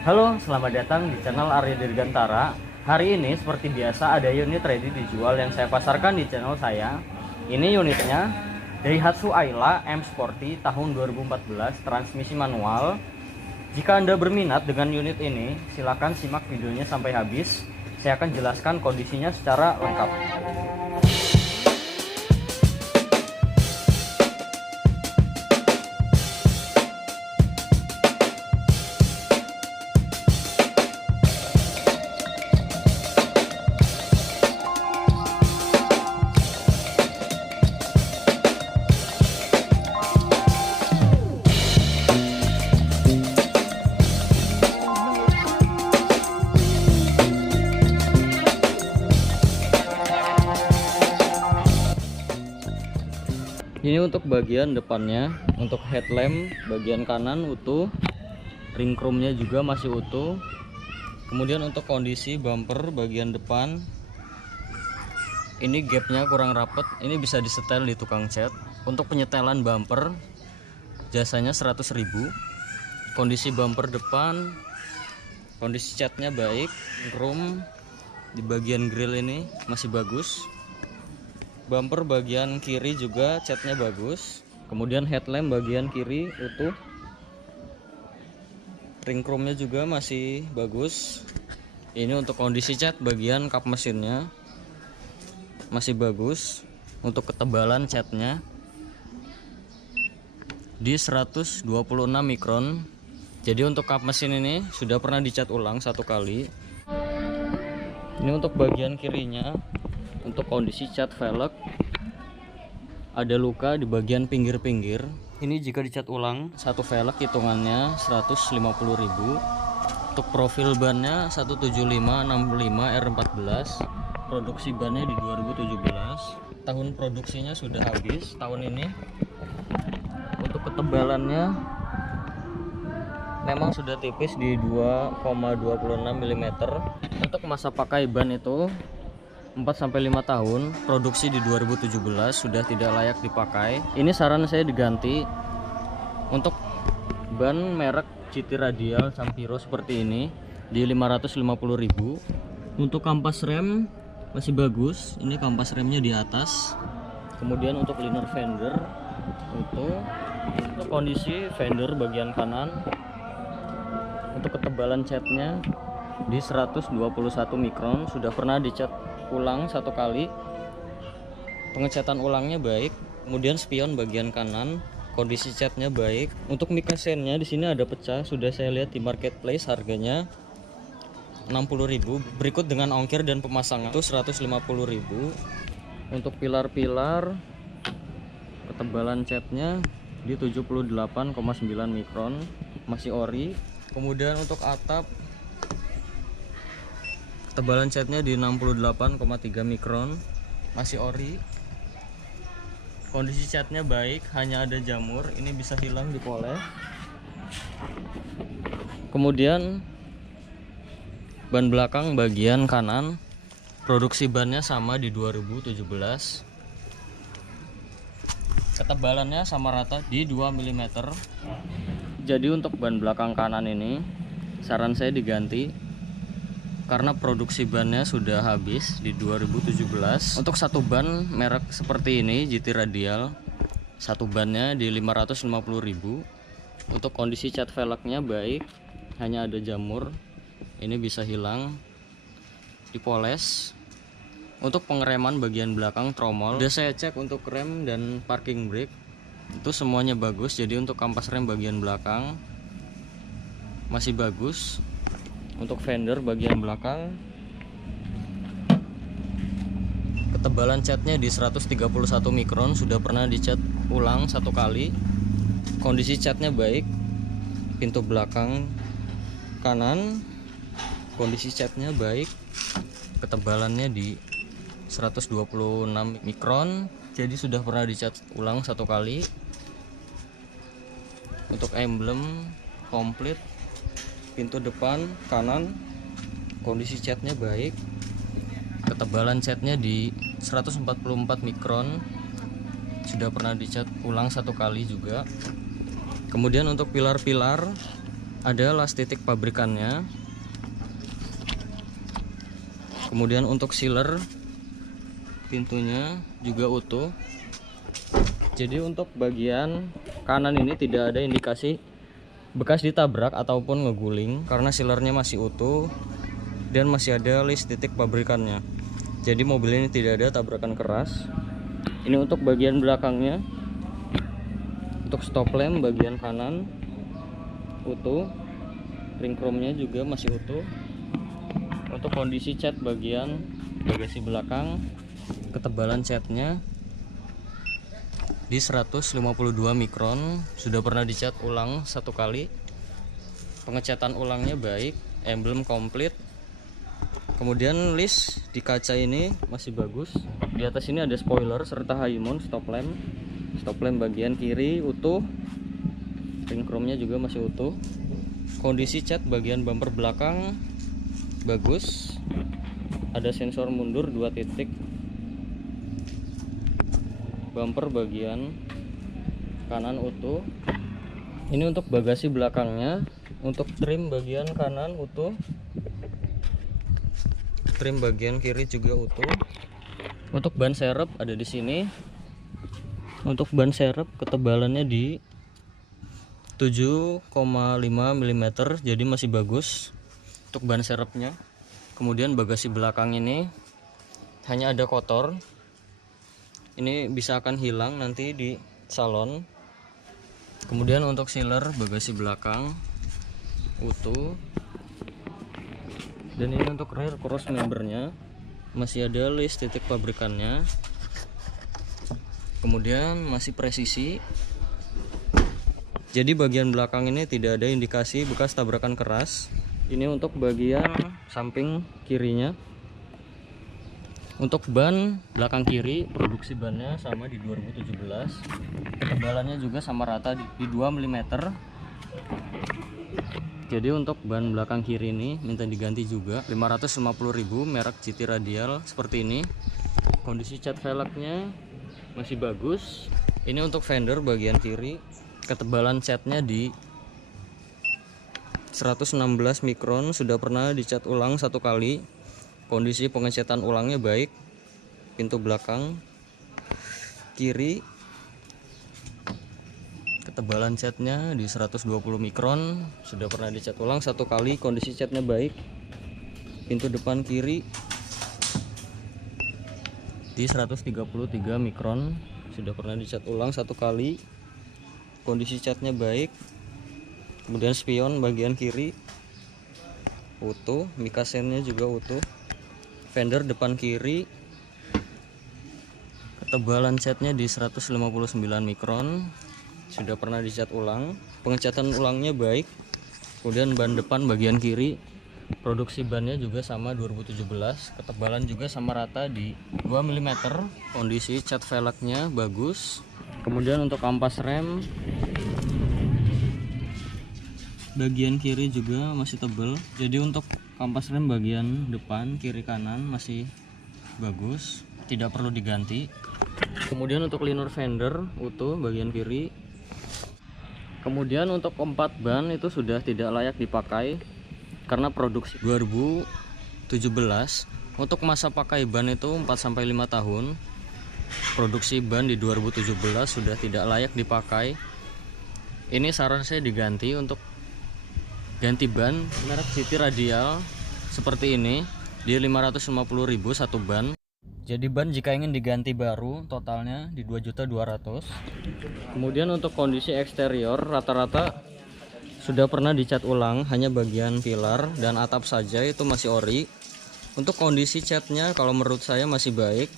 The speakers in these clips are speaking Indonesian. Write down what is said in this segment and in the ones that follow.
Halo, selamat datang di channel Arya Dirgantara. Hari ini seperti biasa ada unit ready dijual yang saya pasarkan di channel saya. Ini unitnya Daihatsu Ayla M Sporty tahun 2014, transmisi manual. Jika Anda berminat dengan unit ini, silakan simak videonya sampai habis. Saya akan jelaskan kondisinya secara lengkap. Ini untuk bagian depannya, untuk headlamp bagian kanan utuh, ring chrome-nya juga masih utuh. Kemudian untuk kondisi bumper bagian depan, ini gapnya kurang rapet, ini bisa disetel di tukang cat. Untuk penyetelan bumper, jasanya 100.000. Kondisi bumper depan, kondisi catnya baik, chrome di bagian grill ini masih bagus. Bumper bagian kiri juga catnya bagus. Kemudian headlamp bagian kiri utuh. Ring chrome-nya juga masih bagus. Ini untuk kondisi cat bagian kap mesinnya masih bagus. Untuk ketebalan catnya di 126 mikron. Jadi untuk kap mesin ini sudah pernah dicat ulang satu kali. Ini untuk bagian kirinya. Untuk kondisi cat velg, ada luka di bagian pinggir-pinggir. Ini jika dicat ulang satu velg hitungannya 150.000. Untuk profil bannya 17565 R14. Produksi bannya di 2017. Tahun produksinya sudah habis tahun ini. Untuk ketebalannya memang sudah tipis di 2,26 mm. Untuk masa pakai ban itu 4-5 tahun, produksi di 2017 sudah tidak layak dipakai. Ini saran saya diganti. Untuk ban merek GT Radial Sampiro seperti ini di 550.000. Untuk kampas rem masih bagus, ini kampas remnya di atas. Kemudian untuk liner fender untuk kondisi fender bagian kanan, untuk ketebalan catnya di 121 mikron, sudah pernah dicat ulang satu kali, pengecatan ulangnya baik. Kemudian spion bagian kanan, kondisi catnya baik. Untuk mic sennya di sini ada pecah, sudah saya lihat di marketplace, harganya 60.000. Berikut dengan ongkir dan pemasangan itu 150.000. Untuk pilar-pilar, ketebalan catnya di 78,9 mikron, masih ori. Kemudian untuk atap, ketebalan catnya di 68,3 mikron, masih ori. Kondisi catnya baik, hanya ada jamur, ini bisa hilang dipoles. Kemudian ban belakang bagian kanan, produksi bannya sama di 2017. Ketebalannya sama rata di 2 mm. Jadi untuk ban belakang kanan ini saran saya diganti, karena produksi bannya sudah habis di 2017. Untuk satu ban merek seperti ini GT Radial, satu bannya di 550.000. Untuk kondisi cat velgnya baik, hanya ada jamur, ini bisa hilang dipoles. Untuk pengereman bagian belakang tromol udah saya cek, untuk rem dan parking brake itu semuanya bagus. Jadi untuk kampas rem bagian belakang masih bagus. Untuk fender bagian belakang, ketebalan catnya di 131 mikron, sudah pernah dicat ulang satu kali. Kondisi catnya baik. Pintu belakang kanan, kondisi catnya baik. Ketebalannya di 126 mikron, jadi sudah pernah dicat ulang satu kali. Untuk emblem komplit. Pintu depan kanan, kondisi catnya baik. Ketebalan catnya di 144 mikron, sudah pernah dicat ulang satu kali juga. Kemudian untuk pilar-pilar ada las titik pabrikannya. Kemudian untuk sealer pintunya juga utuh. Jadi untuk bagian kanan ini tidak ada indikasi bekas ditabrak ataupun ngeguling karena sealernya masih utuh dan masih ada list titik pabrikannya. Jadi mobil ini tidak ada tabrakan keras. Ini untuk bagian belakangnya. Untuk stop lamp bagian kanan utuh, ring chrome-nya juga masih utuh. Untuk kondisi cat bagian bagasi belakang, ketebalan catnya di 152 mikron, sudah pernah dicat ulang satu kali. Pengecatan ulangnya baik, emblem komplit. Kemudian list di kaca ini masih bagus. Di atas ini ada spoiler serta high mount stop lamp. Stop lamp bagian kiri utuh, ring chrome-nya juga masih utuh. Kondisi cat bagian bumper belakang bagus, ada sensor mundur 2 titik. Bumper bagian kanan utuh. Ini untuk bagasi belakangnya. Untuk trim bagian kanan utuh, trim bagian kiri juga utuh. Untuk ban serep ada di sini. Untuk ban serep ketebalannya di 7,5 mm, jadi masih bagus untuk ban serepnya. Kemudian bagasi belakang ini hanya ada kotor. Ini bisa akan hilang nanti di salon. Kemudian untuk sealer bagasi belakang utuh. Dan ini untuk rear cross membernya masih ada list titik pabrikannya. Kemudian masih presisi. Jadi bagian belakang ini tidak ada indikasi bekas tabrakan keras. Ini untuk bagian samping kirinya. Untuk ban belakang kiri, produksi bannya sama di 2017. Ketebalannya juga sama rata di 2 mm. Jadi untuk ban belakang kiri ini minta diganti juga. 550.000, merek GT Radial seperti ini. Kondisi cat velgnya masih bagus. Ini untuk fender bagian kiri. Ketebalan catnya di 116 mikron, sudah pernah dicat ulang satu kali. Kondisi pengecatan ulangnya baik. Pintu belakang kiri, ketebalan catnya di 120 mikron, sudah pernah dicat ulang satu kali. Kondisi catnya baik. Pintu depan kiri di 133 mikron, sudah pernah dicat ulang satu kali. Kondisi catnya baik. Kemudian spion bagian kiri utuh, mikasennya juga utuh. Fender depan kiri, ketebalan catnya di 159 mikron, sudah pernah dicat ulang. Pengecatan ulangnya baik. Kemudian ban depan bagian kiri, produksi bannya juga sama 2017. Ketebalan juga sama rata di 2 mm. Kondisi cat velgnya bagus. Kemudian untuk ampas rem bagian kiri juga masih tebal. Jadi untuk kampas rem bagian depan kiri kanan masih bagus, tidak perlu diganti. Kemudian untuk liner fender utuh bagian kiri. Kemudian untuk keempat ban itu sudah tidak layak dipakai karena produksi 2017. Untuk masa pakai ban itu 4-5 tahun. Produksi ban di 2017 sudah tidak layak dipakai. Ini saran saya diganti. Untuk ganti ban merek GT Radial seperti ini di 550.000 satu ban. Jadi ban jika ingin diganti baru totalnya di 2.200.000. Kemudian untuk kondisi eksterior rata-rata sudah pernah dicat ulang, hanya bagian pilar dan atap saja itu masih ori. Untuk kondisi catnya kalau menurut saya masih baik.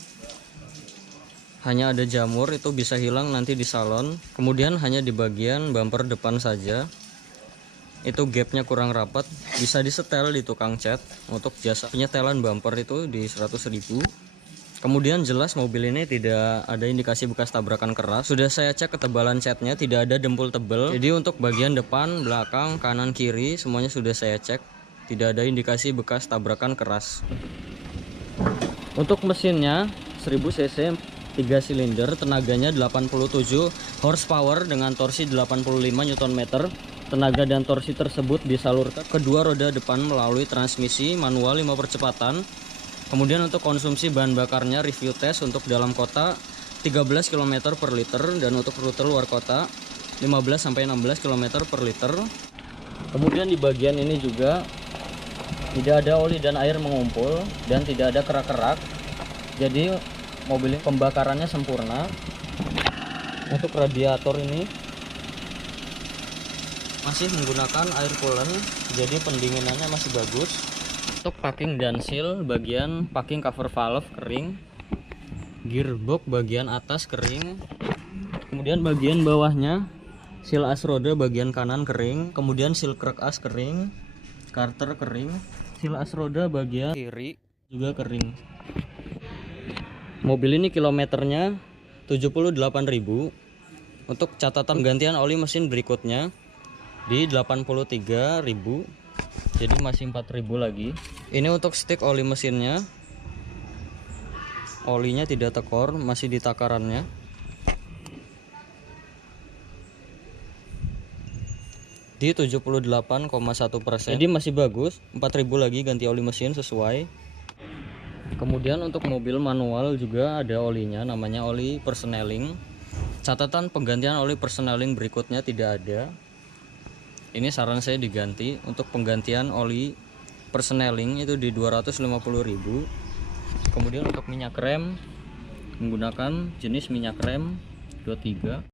Hanya ada jamur, itu bisa hilang nanti di salon. Kemudian hanya di bagian bumper depan saja. Itu gapnya kurang rapat, bisa disetel di tukang cat. Untuk jasa penyetelan bumper itu di 100.000. Kemudian jelas mobil ini tidak ada indikasi bekas tabrakan keras. Sudah saya cek ketebalan catnya, tidak ada dempul tebal. Jadi untuk bagian depan, belakang, kanan, kiri semuanya sudah saya cek, tidak ada indikasi bekas tabrakan keras. Untuk mesinnya 1000 cc 3 silinder, tenaganya 87 horsepower dengan torsi 85 Nm. Tenaga dan torsi tersebut disalurkan ke kedua roda depan melalui transmisi manual 5 percepatan. Kemudian untuk konsumsi bahan bakarnya review tes untuk dalam kota 13 km per liter dan untuk rute luar kota 15-16 km per liter. Kemudian di bagian ini juga tidak ada oli dan air mengumpul dan tidak ada kerak-kerak. Jadi mobil pembakarannya sempurna. Untuk radiator ini masih menggunakan air coolant, jadi pendinginannya masih bagus. Untuk packing dan seal, bagian packing cover valve kering, gearbox bagian atas kering, kemudian bagian bawahnya seal as roda bagian kanan kering, kemudian seal krek as kering, karter kering, seal as roda bagian kiri juga kering. Mobil ini kilometernya 78.000. Untuk catatan gantian oli mesin berikutnya di 83.000, jadi masih 4.000 lagi. Ini untuk stik oli mesinnya, olinya tidak tekor, masih di takarannya. Di 78,1%, jadi masih bagus. 4.000 lagi ganti oli mesin sesuai. Kemudian untuk mobil manual juga ada olinya, namanya oli persneling. Catatan penggantian oli persneling berikutnya tidak ada. Ini saran saya diganti. Untuk penggantian oli persneling itu di 250.000. Kemudian untuk minyak rem menggunakan jenis minyak rem 23.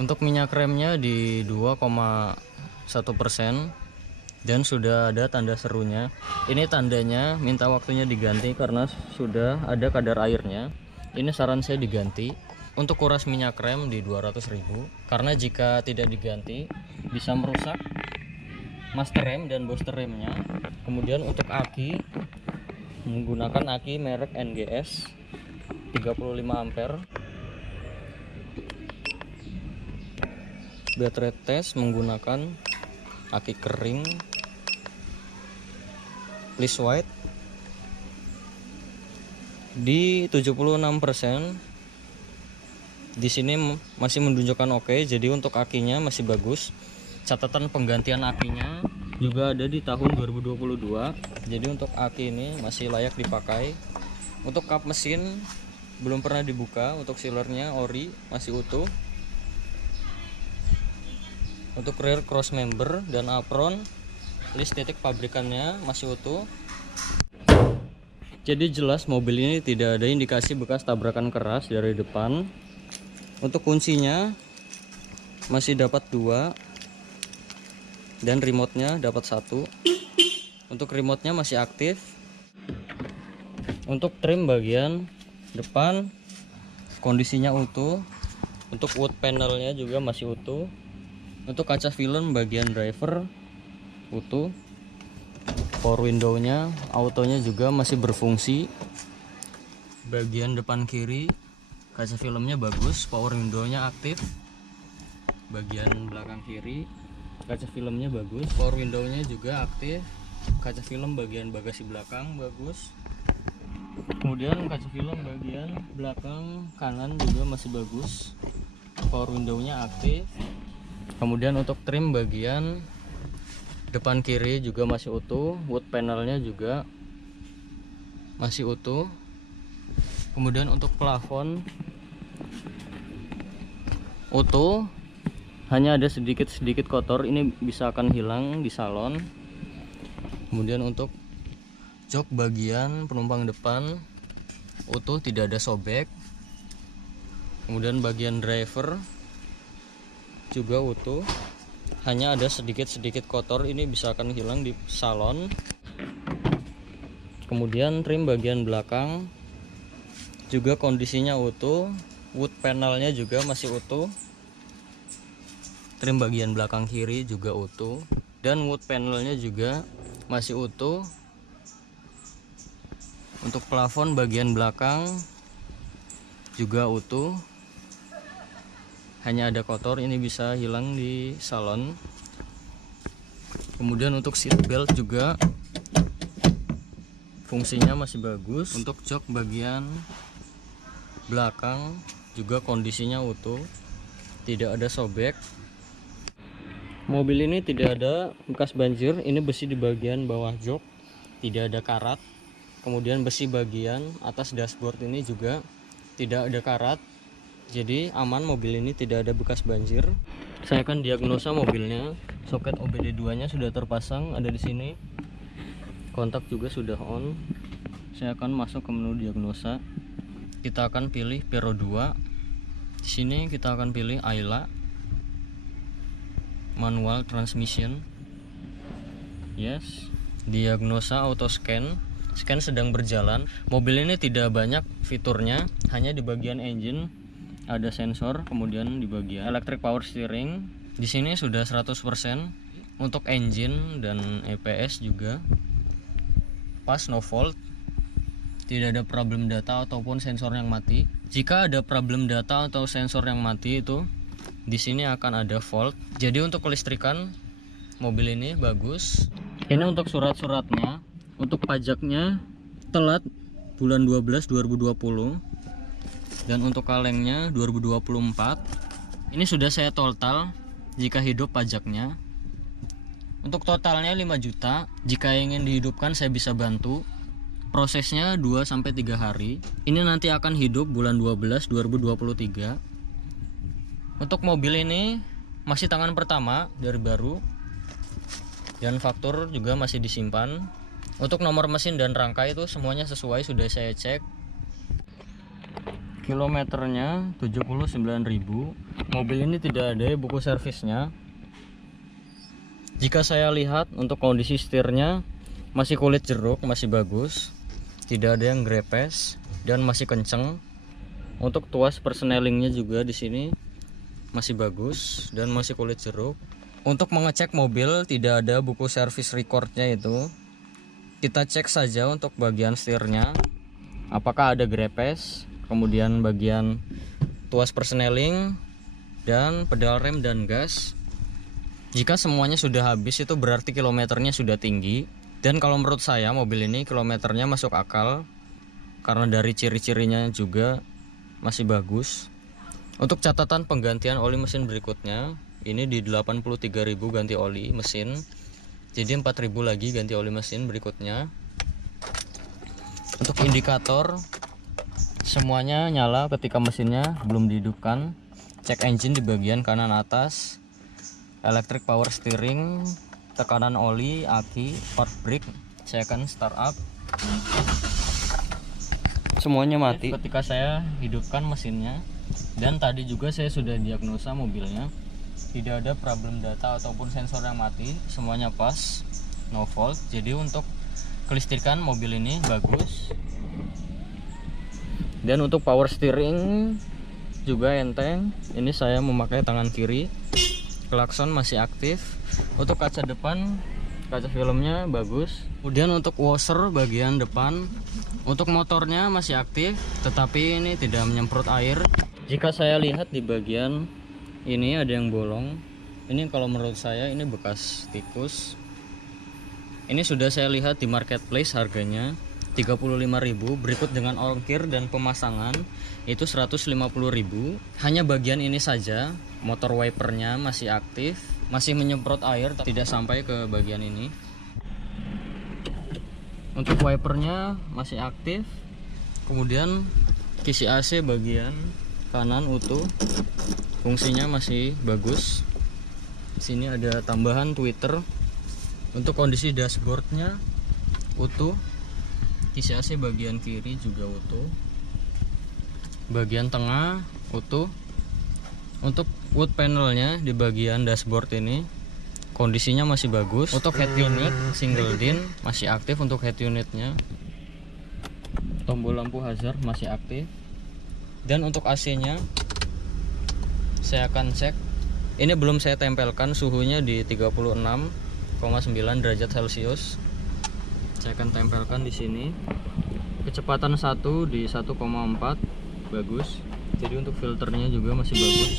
Untuk minyak remnya di 2,1% dan sudah ada tanda serunya. Ini tandanya minta waktunya diganti karena sudah ada kadar airnya. Ini saran saya diganti. Untuk kuras minyak rem di 200.000, karena jika tidak diganti bisa merusak master rem dan booster remnya. Kemudian untuk aki menggunakan aki merek NGS 35 ampere. Baterai tes menggunakan aki kering list white di 76%. Di sini masih menunjukkan oke, jadi untuk akinya masih bagus. Catatan penggantian akinya juga ada di tahun 2022, jadi untuk aki ini masih layak dipakai. Untuk kap mesin belum pernah dibuka. Untuk sealernya ori masih utuh. Untuk rear cross member dan apron list titik pabrikannya masih utuh. Jadi jelas mobil ini tidak ada indikasi bekas tabrakan keras dari depan. Untuk kuncinya masih dapat 2 dan remote-nya dapat 1. Untuk remote-nya masih aktif. Untuk trim bagian depan kondisinya utuh. Untuk wood panelnya juga masih utuh. Untuk kaca film bagian driver utuh. Power window-nya, autonya juga masih berfungsi. Bagian depan kiri kaca filmnya bagus, power window-nya aktif. Bagian belakang kiri kaca filmnya bagus, power window-nya juga aktif. Kaca film bagian bagasi belakang bagus. Kemudian kaca film bagian belakang kanan juga masih bagus, power window-nya aktif. Kemudian untuk trim bagian depan kiri juga masih utuh, wood panelnya juga masih utuh. Kemudian untuk plafon utuh, hanya ada sedikit kotor, ini bisa akan hilang di salon. Kemudian untuk jok bagian penumpang depan utuh, tidak ada sobek. Kemudian bagian driver juga utuh, hanya ada sedikit kotor, ini bisa akan hilang di salon. Kemudian trim bagian belakang juga kondisinya utuh, wood panelnya juga masih utuh. Trim bagian belakang kiri juga utuh dan wood panelnya juga masih utuh. Untuk plafon bagian belakang juga utuh, hanya ada kotor, ini bisa hilang di salon. Kemudian untuk seat belt juga fungsinya masih bagus. Untuk jok bagian belakang juga kondisinya utuh, tidak ada sobek. Mobil ini tidak ada bekas banjir. Ini besi di bagian bawah jok, tidak ada karat. Kemudian besi bagian atas dashboard ini juga tidak ada karat. Jadi aman, mobil ini tidak ada bekas banjir. Saya akan diagnosa mobilnya. Soket OBD2 nya sudah terpasang, ada di sini. Kontak juga sudah on. Saya akan masuk ke menu diagnosa. Kita akan pilih Vero 2. Di sini kita akan pilih Ayla manual transmission. Yes. Diagnosa auto scan. Scan sedang berjalan. Mobil ini tidak banyak fiturnya, hanya di bagian engine ada sensor, kemudian di bagian electric power steering. Di sini sudah 100%. Untuk engine dan EPS juga pas, no fault. Tidak ada problem data ataupun sensor yang mati. Jika ada problem data atau sensor yang mati, itu di sini akan ada fault. Jadi untuk kelistrikan mobil ini bagus. Ini untuk surat-suratnya. Untuk pajaknya telat bulan 12 2020. Dan untuk kalengnya 2024. Ini sudah saya total jika hidup pajaknya. Untuk totalnya 5 juta. Jika ingin dihidupkan saya bisa bantu. Prosesnya 2-3 hari. Ini nanti akan hidup bulan 12 2023. Untuk mobil ini masih tangan pertama dari baru. Dan faktur juga masih disimpan. Untuk nomor mesin dan rangka itu semuanya sesuai, sudah saya cek. Kilometernya 79.000. Mobil ini tidak ada buku servisnya. Jika saya lihat untuk kondisi setirnya masih kulit jeruk, masih bagus. Tidak ada yang grepes dan masih kenceng. Untuk tuas persnelingnya juga di sini masih bagus dan masih kulit jeruk. Untuk mengecek mobil tidak ada buku servis recordnya itu. Kita cek saja untuk bagian setirnya apakah ada grepes, kemudian bagian tuas persneling dan pedal rem dan gas. Jika semuanya sudah habis itu berarti kilometernya sudah tinggi. Dan kalau menurut saya mobil ini kilometernya masuk akal karena dari ciri-cirinya juga masih bagus. Untuk catatan penggantian oli mesin berikutnya, ini di 83.000 ganti oli mesin. Jadi 4.000 lagi ganti oli mesin berikutnya. Untuk indikator semuanya nyala ketika mesinnya belum dihidupkan. Cek engine di bagian kanan atas. Electric power steering, tekanan oli, aki, park brake. Saya akan start up. Semuanya mati ketika saya hidupkan mesinnya. Dan tadi juga saya sudah diagnosa mobilnya. Tidak ada problem data ataupun sensor yang mati, semuanya pas, no fault. Jadi untuk kelistrikan mobil ini bagus. Dan untuk power steering juga enteng. Ini saya memakai tangan kiri. Klakson masih aktif. Untuk kaca depan, kaca filmnya bagus. Kemudian untuk washer bagian depan, untuk motornya masih aktif, tetapi ini tidak menyemprot air. Jika saya lihat di bagian ini ada yang bolong. Ini kalau menurut saya ini bekas tikus. Ini sudah saya lihat di marketplace harganya 35.000. Berikut dengan ongkir dan pemasangan itu 150.000. Hanya bagian ini saja, motor wipernya masih aktif, masih menyemprot air, tidak sampai ke bagian ini. Untuk wipernya masih aktif. Kemudian kisi AC bagian kanan utuh. Fungsinya masih bagus. Di sini ada tambahan tweeter. Untuk kondisi dashboardnya utuh. Kisi AC bagian kiri juga utuh. Bagian tengah utuh. Untuk wood panelnya di bagian dashboard ini kondisinya masih bagus. Untuk head unit single din masih aktif untuk head unitnya. Tombol lampu hazard masih aktif. Dan untuk AC nya saya akan cek. Ini belum saya tempelkan, suhunya di 36,9 derajat Celcius. Saya akan tempelkan di sini. Kecepatan 1 di 1,4 bagus. Jadi untuk filternya juga masih bagus.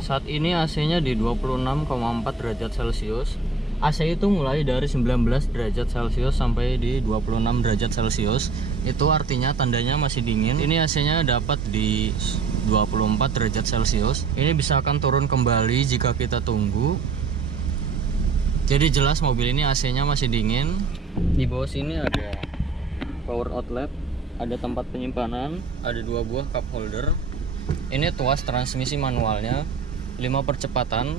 Saat ini AC-nya di 26,4 derajat Celcius. AC itu mulai dari 19 derajat Celcius sampai di 26 derajat Celcius. Itu artinya tandanya masih dingin. Ini AC-nya dapat di 24 derajat Celcius. Ini bisa akan turun kembali jika kita tunggu. Jadi jelas mobil ini AC-nya masih dingin. Di bawah sini ada power outlet, ada tempat penyimpanan, ada 2 buah cup holder. Ini tuas transmisi manualnya 5 percepatan.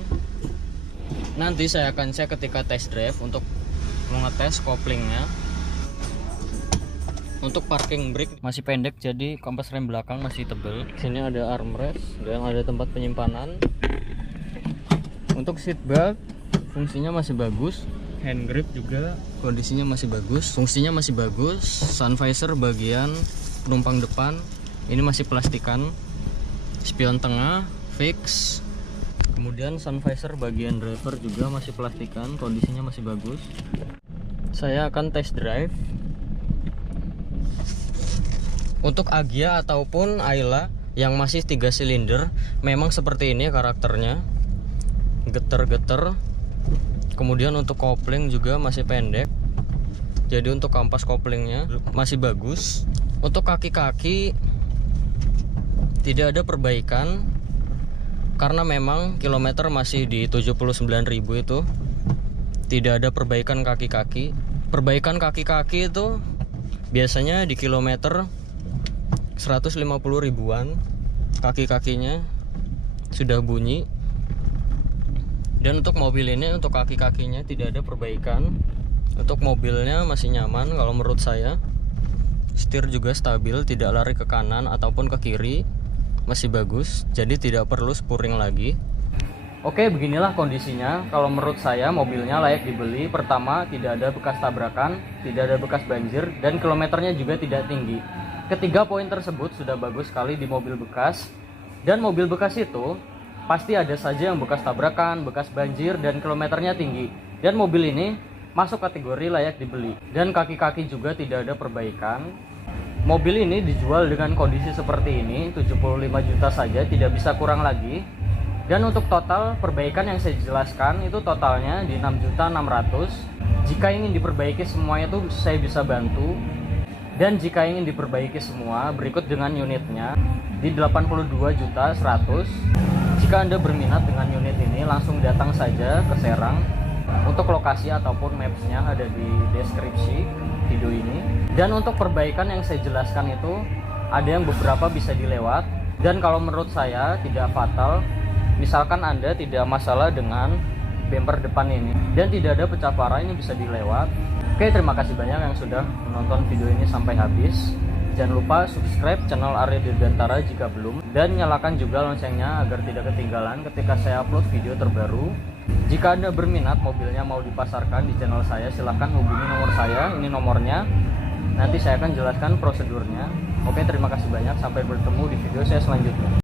Nanti saya akan cek ketika test drive untuk mengetes koplingnya. Untuk parking brake masih pendek, jadi kompas rem belakang masih tebal. Sini ada armrest dan ada tempat penyimpanan. Untuk seat belt fungsinya masih bagus. Hand grip juga kondisinya masih bagus, fungsinya masih bagus. Sun visor bagian penumpang depan ini masih plastikan. Spion tengah fix. Kemudian sun visor bagian driver juga masih plastikan, kondisinya masih bagus. Saya akan test drive. Untuk Agya ataupun Ayla yang masih 3 silinder memang seperti ini karakternya, geter-geter. Kemudian untuk kopling juga masih pendek, jadi untuk kampas koplingnya masih bagus. Untuk kaki-kaki tidak ada perbaikan karena memang kilometer masih di 79.000 itu. Tidak ada perbaikan kaki-kaki. Perbaikan kaki-kaki itu biasanya di kilometer 150 ribuan kaki-kakinya sudah bunyi. Dan untuk mobil ini, untuk kaki-kakinya tidak ada perbaikan. Untuk mobilnya masih nyaman kalau menurut saya. Setir juga stabil, tidak lari ke kanan ataupun ke kiri, masih bagus, jadi tidak perlu spuring lagi. Oke, beginilah kondisinya. Kalau menurut saya mobilnya layak dibeli. Pertama, tidak ada bekas tabrakan, tidak ada bekas banjir, dan kilometernya juga tidak tinggi. Ketiga poin tersebut sudah bagus sekali di mobil bekas. Dan mobil bekas itu pasti ada saja yang bekas tabrakan, bekas banjir, dan kilometernya tinggi. Dan mobil ini masuk kategori layak dibeli. Dan kaki-kaki juga tidak ada perbaikan. Mobil ini dijual dengan kondisi seperti ini, 75 juta saja, tidak bisa kurang lagi. Dan untuk total perbaikan yang saya jelaskan itu totalnya di 6.600.000. Jika ingin diperbaiki semuanya itu saya bisa bantu. Dan jika ingin diperbaiki semua, berikut dengan unitnya di 82.100.000. Jika Anda berminat dengan unit ini, langsung datang saja ke Serang. Untuk lokasi ataupun mapsnya ada di deskripsi video ini. Dan untuk perbaikan yang saya jelaskan itu ada yang beberapa bisa dilewat. Dan kalau menurut saya tidak fatal. Misalkan Anda tidak masalah dengan bumper depan ini dan tidak ada pecah parah, ini bisa dilewat. Oke, terima kasih banyak yang sudah menonton video ini sampai habis. Jangan lupa subscribe channel Arya Dirgantara jika belum, dan nyalakan juga loncengnya agar tidak ketinggalan ketika saya upload video terbaru. Jika Anda berminat mobilnya mau dipasarkan di channel saya, silahkan hubungi nomor saya, ini nomornya. Nanti saya akan jelaskan prosedurnya. Oke, terima kasih banyak, sampai bertemu di video saya selanjutnya.